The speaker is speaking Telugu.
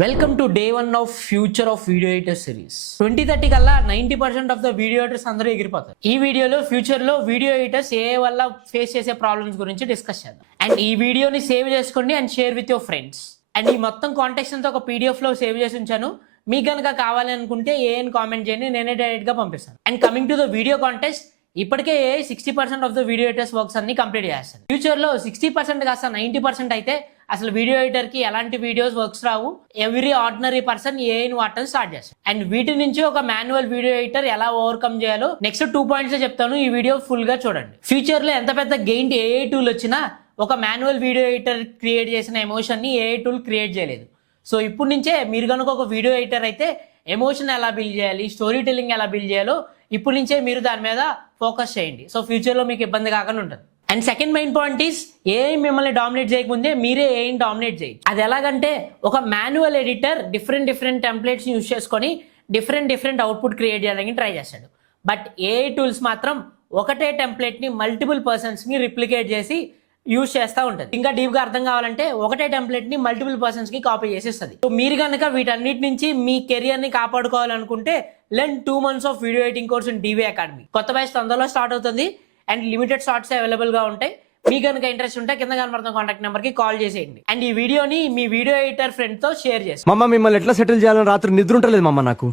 Welcome to day 1 of future of video editor series. 2030 కల్లా 90% ఆఫ్ ద వీడియో ఎడిటర్స్ అందరూ ఎగిరిపోతారు. ఈ వీడియోలో ఫ్యూచర్ లో వీడియో ఎడిటర్స్ ఏ వల్ల ఫేస్ చేసే ప్రాబ్లమ్స్ గురించి డిస్కస్ చేద్దాం. అండ్ ఈ వీడియోని సేవ్ చేసుకోండి and share with your friends. And ఈ మొత్తం కాంటాక్ట్స్ అంతా ఒక పీడిఎఫ్ లో సేవ్ చేసి ఉంచాను. మీకు కనుక కావాలి అనుకుంటే ఏం కామెంట్ చేయండి, నేనే డైరెక్ట్ గా పంపిస్తాను. And coming to the video contest, ఇప్పటికే 60% of the video editors works అన్ని కంప్లీట్ చేస్తాను. ఫ్యూచర్ లో 60% కాస్త 90% అయితే అసలు వీడియో ఎడిటర్ కి ఎలాంటి వీడియోస్ వర్క్స్ రావు. ఎవ్రీ ఆర్డినరీ పర్సన్ ఏఐని వాడటం స్టార్ట్ చేస్తారు. అండ్ వీటి నుంచి ఒక మాన్యువల్ వీడియో ఎడిటర్ ఎలా ఓవర్కమ్ చేయాలో నెక్స్ట్ 2 పాయింట్స్ చెప్తాను. ఈ వీడియో ఫుల్ గా చూడండి. ఫ్యూచర్ లో ఎంత పెద్ద గెయిన్ ఏఐ టూల్ వచ్చినా ఒక మాన్యువల్ వీడియో ఎడిటర్ క్రియేట్ చేసిన ఎమోషన్ ని ఏఐ టూల్ క్రియేట్ చేయలేదు. సో ఇప్పుడు నుంచే మీరు కనుక ఒక వీడియో ఎడిటర్ అయితే ఎమోషన్ ఎలా బిల్డ్ చేయాలి, స్టోరీ టెల్లింగ్ ఎలా బిల్డ్ చేయాలో ఇప్పుడు నుంచే మీరు దాని మీద ఫోకస్ చేయండి. సో ఫ్యూచర్ లో మీకు ఇబ్బంది కాకుండా ఉంటుంది. And second main point is AI మిమ్మల్ని డామినేట్ చేయకముందే మీరే ఏఐని డామినేట్ చేయండి. అది ఎలాగంటే ఒక manual editor different templates use చేసుకొని డిఫరెంట్ అవుట్పుట్ క్రియేట్ చేయడానికి ట్రై చేస్తాడు. బట్ ఏఐ టూల్స్ మాత్రం ఒకటే టెంప్లెట్ ని మల్టిపుల్ పర్సన్స్ ని రిప్లికేట్ చేసి యూజ్ చేస్తూ ఉంటుంది. ఇంకా డీప్ గా అర్థం కావాలంటే ఒకటే టెంప్లెట్ ని మల్టిపుల్ పర్సన్స్ కి కాపీ చేసేస్తుంది. సో మీరు కనుక వీటన్నిటి నుంచి మీ కెరియర్ ని కాపాడుకోవాలనుకుంటే learn 2 months of video editing course in DV academy. కొత్త బ్యాచ్ తొందరలో స్టార్ట్ అవుతుంది అండ్ లిమిటెడ్ స్లాట్స్ అవైలబుల్ గా ఉంటాయి. మీకు కనుక ఇంట్రెస్ట్ ఉంటే కింద కనబడుతున్న కాంటాక్ట్ నెంబర్ కి కాల్ చేసేయండి. అండ్ ఈ వీడియోని మీ వీడియో ఎడిటర్ ఫ్రెండ్ తో షేర్ చేసి మమ్మ మిమ్మల్ని ఎట్లా సెటిల్ చేయాలని రాత్రి నిద్ర ఉంటలేదు మమ్మ నాకు.